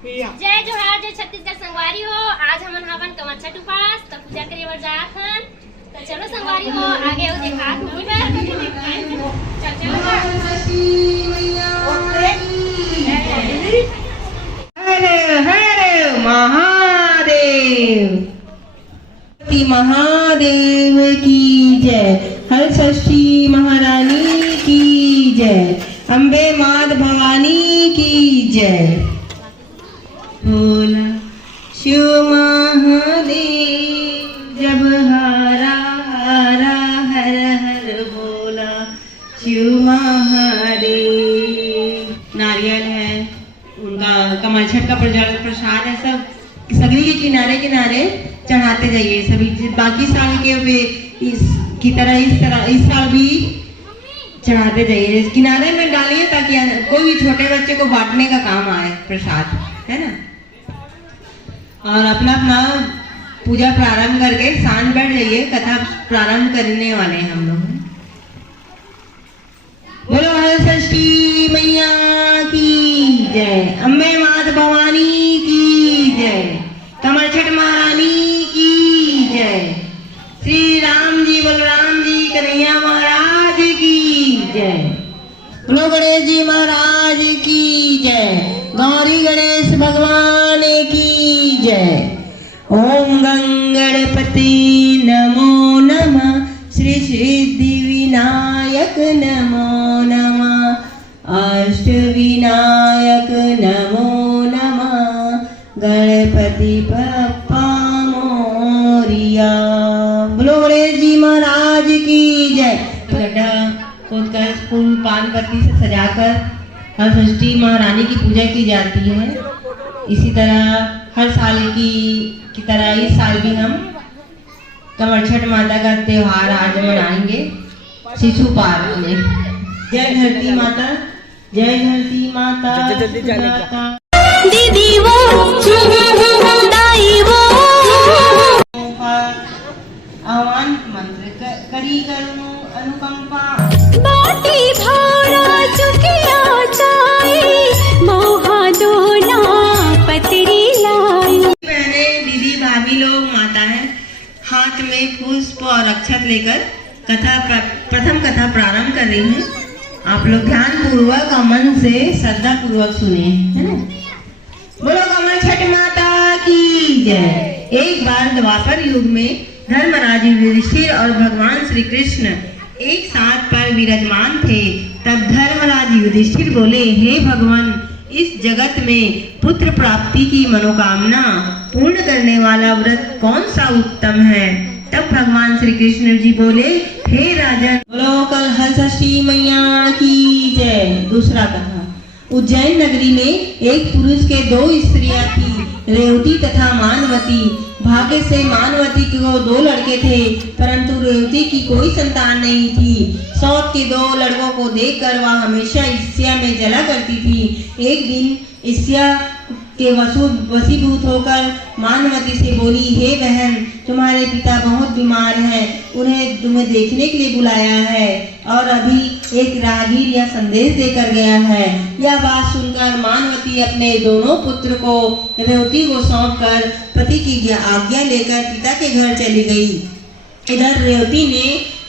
जय जोहार, जय छत्तीसगढ़ संगवारी हो। आज हमन हवन कमर छठ उपास तो पूजा करे बर जात हन। तो चलो संगवारी हो, आगे हो देखात नहीं बर। चल हर हर महादेव, महादेव की जय। हर षष्ठी महारानी की जय। अम्बे मात भवानी की जय। भोला शिव महादेव जब हरा हरा हर हर भोला शिव महादेव। नारियल है, उनका कमल छठ का प्रसाद है, सब सगरी के किनारे किनारे चढ़ाते जाइए सभी। बाकी साल के इस तरह इस साल भी चढ़ाते जाइए, किनारे में डालिए ताकि कोई भी छोटे बच्चे को बांटने का काम आए प्रसाद, है ना। और अपना अपना पूजा प्रारंभ करके सांझ बैठ जाइए, कथा प्रारंभ करने वाले हैं हम लोग। बोलो हर षष्ठी मैया की जय। अम्बे मात भवानी की जय। कमल छठ महारानी की जय। श्री राम जी बलराम जी कन्हैया महाराज की जय। बोलो गणेश जी महाराज की जय। गौरी गणेश भगवान की जय। ओम गंगणपति नमो नमः। श्री सिद्धि विनायक नमो नमः। अष्ट विनायक नमो नमः। गणपति बप्पा मोरिया। बोलो गणेश जी महाराज की जय। गड्ढा खोदकर फूल पान पत्ती से सजाकर हर षष्ठी महारानी की पूजा की जाती है। इसी तरह हर साल की तरह इस साल भी हम कमर छठ माता का त्योहार आज मनाएंगे शिशु पार्क में। जय धरती माता, जय धरती माता। दीदी वो दाई वो आह्वान मंत्र करी करूं अनुकंपा। बाटी भाड़ा चुकिया चाई मोहा दोना पतरी लाई। बहने दीदी भाभी लोग माता है, हाथ में पुष्प और अक्षत लेकर प्रथम कथा प्रारंभ कर रही हूँ। आप लोग ध्यान पूर्वक और मन से श्रद्धा पूर्वक सुने, है ना। बोलो कमल छठ माता की जय। एक बार द्वापर युग में धर्मराज युधिष्ठिर और भगवान श्री कृष्ण एक साथ पर विराजमान थे। तब धर्मराज युधिष्ठिर बोले, हे भगवान, इस जगत में पुत्र प्राप्ति की मनोकामना पूर्ण करने वाला व्रत कौन सा उत्तम है। तब भगवान श्री कृष्ण जी बोले, हे राजन, बोलो कल हर षष्ठी मैया की जय। दूसरा कथा। उज्जैन नगरी में एक पुरुष के दो स्त्रियां थी, रेवती तथा मानवती। भाग्य से मानवती को दो लड़के थे, परंतु रेवती की कोई संतान नहीं थी। सौत के दो लड़कों को देखकर वह हमेशा ईर्ष्या में जला करती थी। एक दिन ईर्ष्या के वशीभूत होकर मानवती से बोली, हे बहन, तुम्हारे पिता बहुत बीमार हैं, उन्हें तुम्हें देखने के लिए बुलाया है और अभी एक राहगीर यह संदेश देकर गया है। यह बात सुनकर मानवती अपने दोनों पुत्र को रेवती को सौंपकर पति की आज्ञा लेकर पिता के घर चली गई। इधर रेवती ने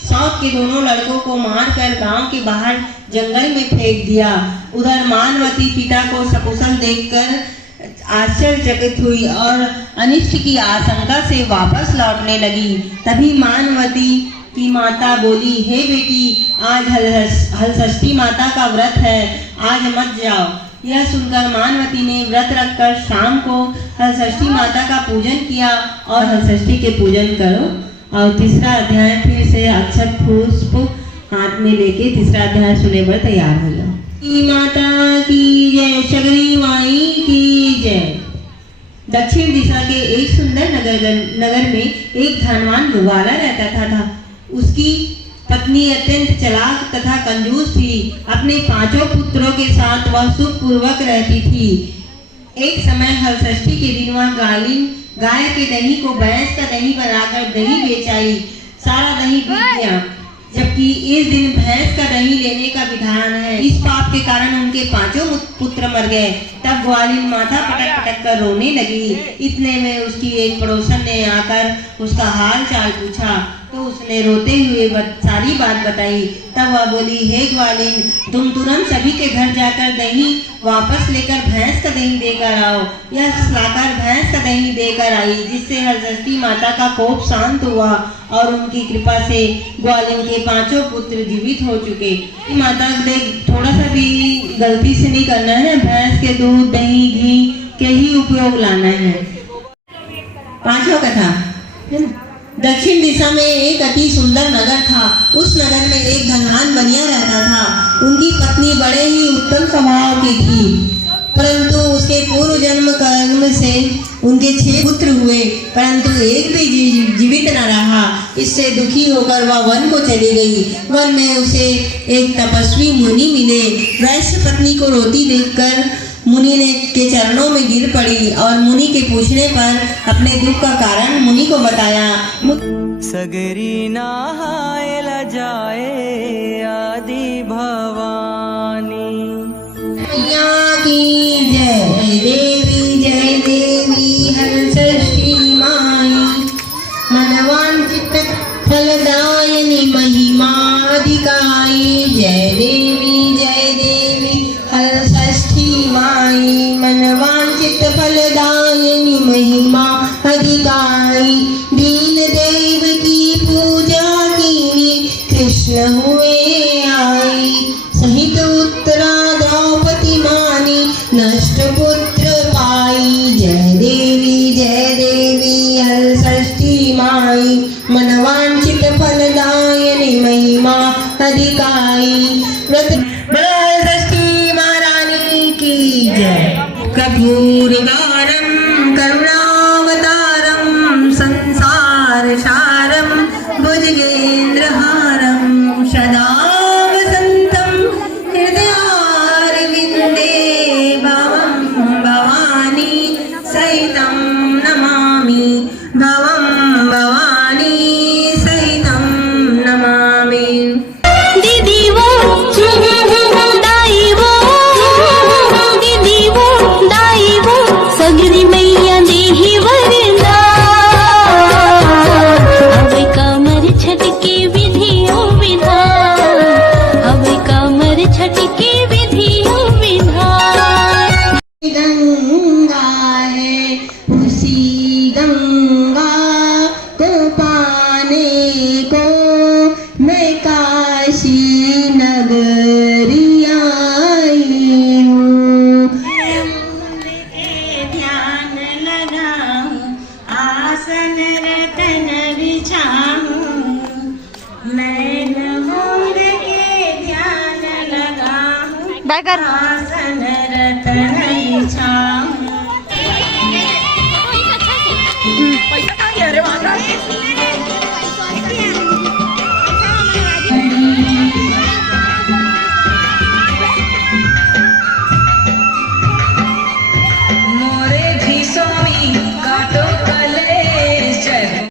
सौत के दोनों लड़कों को मारकर गांव के बाहर जंगल में फेंक दिया। उधर मानवती पिता को सकुशल देखकर आश्चर्यचकित हुई और अनिष्ट की आशंका से वापस लौटने लगी। तभी मानवती की माता बोली, हे बेटी, आज हल षष्ठी माता का व्रत है, आज मत जाओ। यह सुनकर मानवती ने व्रत रखकर शाम को हल षष्ठी माता का पूजन किया और हल षष्ठी के पूजन करो। और तीसरा अध्याय फिर से अक्षत पुष्प हाथ में लेके तीसरा अध्याय सुने पर तैयार हो जाओ। माता की जय। सगरी माई की जय। दक्षिण दिशा के एक सुंदर नगर में एक धनवान ग्वाला रहता था। उसकी पत्नी अत्यंत चालाक तथा कंजूस थी। अपने 5 पुत्रों के साथ वह सुखपूर्वक रहती थी। एक समय हल षष्ठी के दिन वह गाय के दही को भैंस का दही बनाकर दही बेचाई। सारा दही बिक गया। जबकि इस दिन भैंस का दही लेने का विधान है। इस पाप के कारण उनके 5 पुत्र मर गए। तब ग्वालिन माथा पटक पटक कर रोने लगी। इतने में उसकी एक पड़ोसन ने आकर उसका हाल चाल पूछा तो उसने रोते हुए सारी बात बताई। तब वह बोली, हे ग्वालिन, तुम तुरंत सभी के घर जाकर दही वापस लेकर भैंस का दही देकर आओ। यह लाकर भैंस का दही देकर आई, जिससे हरषष्ठी माता का कोप शांत हुआ और उनकी कृपा से ग्वालिन के 5 पुत्र जीवित हो चुके। माता देख, थोड़ा सा भी गलती से नहीं करना है, भैंस के दूध, दही, घी के ही उपयोग लाना है। 5वां कथा है ना। दक्षिण दिशा में एक अति सुंदर नगर था। उस नगर में एक धनवान बनिया रहता था। उनकी पत्नी बड़े ही उत्तम स्वभाव की थी, परंतु उसके पूर्व जन्म कर्म से उनके 6 पुत्र हुए, परंतु एक भी जीवित न रहा। इससे दुखी होकर वह वन को चली गई। वन में उसे एक तपस्वी मुनि मिले। वैश्य पत्नी को रोती देखकर मुनि ने के चरणों में गिर पड़ी और मुनि के पूछने पर अपने दुख का कारण मुनि को बताया। सगरी नहाय ल जाए आदि भवानी। मैया की जय देवी हरषष्ठी माई। मनवांचित फलदायिनी महिमा अधिकाई। जय देवी हरषष्ठी माई। मनवांचित फलदायिनी महिमा अधिकाई। दीन देव की पूजा कीनी, कृष्ण हुए आई। सहित उत्तरा द्रौपदी मानी, नष्ट पुत्र पाई। जय देवी हरषष्ठी माई। मनवांचित फलदायिनी महिमा अधिकाई। व्रत हरषष्ठी महारानी की जय। कपूरगारम करुणावतारम संसार सारम भुजगेंद्रहारम सदा वसंतम हृदयारविंदे भवं भवानी सहितं नमामि। भवं भवानी सहितं नमामि। दीदी वो दाई वो, दीदी वो दाई वो, सगरी मैया देही वरना। अब कमर छटके विधियों विधान, अब कमर छटके विधियों विधान। गंगा है, उसी गंगा को पाने को मैं काशी नगरी आई हूँ। ध्यान लगाऊं, आसन रतन बिछाऊं, नैन मूंद के ध्यान लगाऊं, आसन रतन बिछाऊं। मोरे भी स्वामी काटो कलेश। जय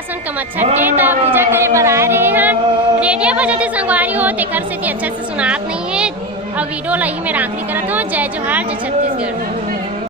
पास हन कमच्छट के त पूजा करे बर आए रहे हन। रेडियो बजते संगवारी हो तेकर से अच्छा से सुनात नहीं है। और वीडियो ला ही में आखिरी करत हो। जय जोहार, जय छत्तीसगढ़।